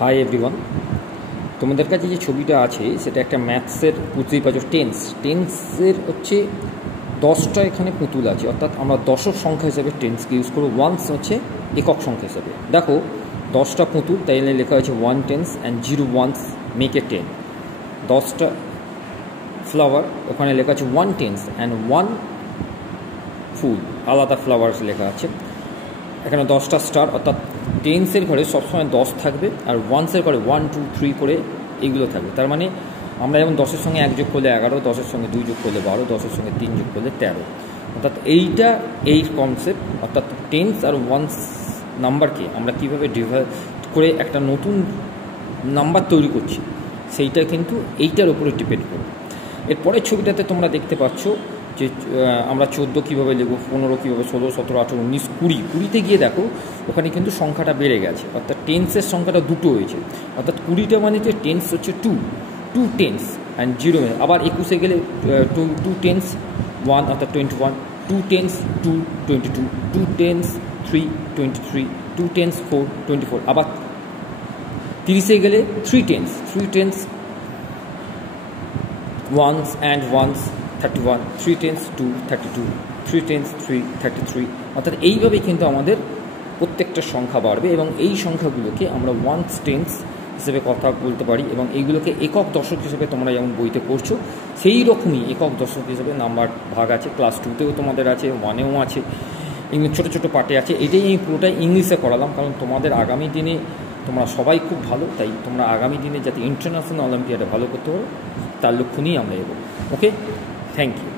Hi everyone, তোমাদের কাছে যে ছবিটা আছে সেটা একটা ম্যাথসের, বুঝতেই পারছো, টেন্সের হচ্ছে 10টা এখানে পুতুল আছে, অর্থাৎ আমরা দশক সংখ্যা হিসেবে টেন্সকে ইউজ করবো। ওয়ান্স হচ্ছে একক সংখ্যা হিসেবে। দেখো 10টা পুতুল, তাই জন্য লেখা হয়েছে 1 tens and 0 ones make a 10। 10টা ফ্লাওয়ার, ওখানে লেখা আছে 1 টেন্স অ্যান্ড 1 ফুল, আলাদা ফ্লাওয়ার্স লেখা আছে। এখানে 10টা স্টার, অর্থাৎ টেন্সের ঘরে সবসময় 10 থাকবে, আর ওয়ান্সের ঘরে 1 2 3 করে এইগুলো থাকবে। তার মানে আমরা যেমন 10-এর সঙ্গে 1 যোগ করলে 11, 10-এর সঙ্গে 2 যোগ করলে 12, 10-এর সঙ্গে 3 যোগ করলে 13। অর্থাৎ এই কনসেপ্ট, অর্থাৎ টেন্স আর ওয়ান্স নাম্বারকে আমরা কীভাবে ডিভাইড করে একটা নতুন নাম্বার তৈরি করছি, সেইটা কিন্তু এইটার উপরে ডিপেন্ড করবে। এরপরের ছবিটাতে তোমরা দেখতে পাচ্ছ যে আমরা 14 কীভাবে লিখব, 15 কীভাবে, 16, 17, 18, 19, 20। 20তে গিয়ে দেখো ওখানে কিন্তু সংখ্যাটা বেড়ে গেছে, অর্থাৎ টেন্সের সংখ্যাটা 2 হয়েছে। অর্থাৎ 20টা মানে যে টেন্স হচ্ছে 2 টেন্স অ্যান্ড 0। আবার 21-এ গেলে 2 টেন্স 1, অর্থাৎ 21, 2 টেন্স 2 22, 2 টেন্স 3 23, 2 টেন্স 4 24। আবার 30-এ গেলে 3 tense ones and ones 31, 3 tense 2 32, 3 tense 3 33। অর্থাৎ এইভাবেই কিন্তু আমাদের প্রত্যেকটা সংখ্যা বাড়বে, এবং এই সংখ্যাগুলোকে আমরা ওয়ান্স টেন্স হিসেবে কথা বলতে পারি, এবং এইগুলোকে একক দশক হিসেবে তোমরা যেমন বইতে পড়ছো সেই রকমই একক দশক হিসেবে নাম্বার ভাগ আছে। ক্লাস 2তেও তোমাদের আছে, 1এও আছে, ইংলিশ ছোটো ছোটো পার্টে আছে। এটাই আমি পুরোটাই ইংলিশে করালাম, কারণ তোমাদের আগামী দিনে তোমরা সবাই খুব ভালো, তাই তোমরা আগামী দিনে যাতে ইন্টারন্যাশনাল অলিম্পিয়াডে ভালো করতে পারো তার লক্ষ্য নিয়েই আমরা এগোবো। ওকে, থ্যাংক ইউ।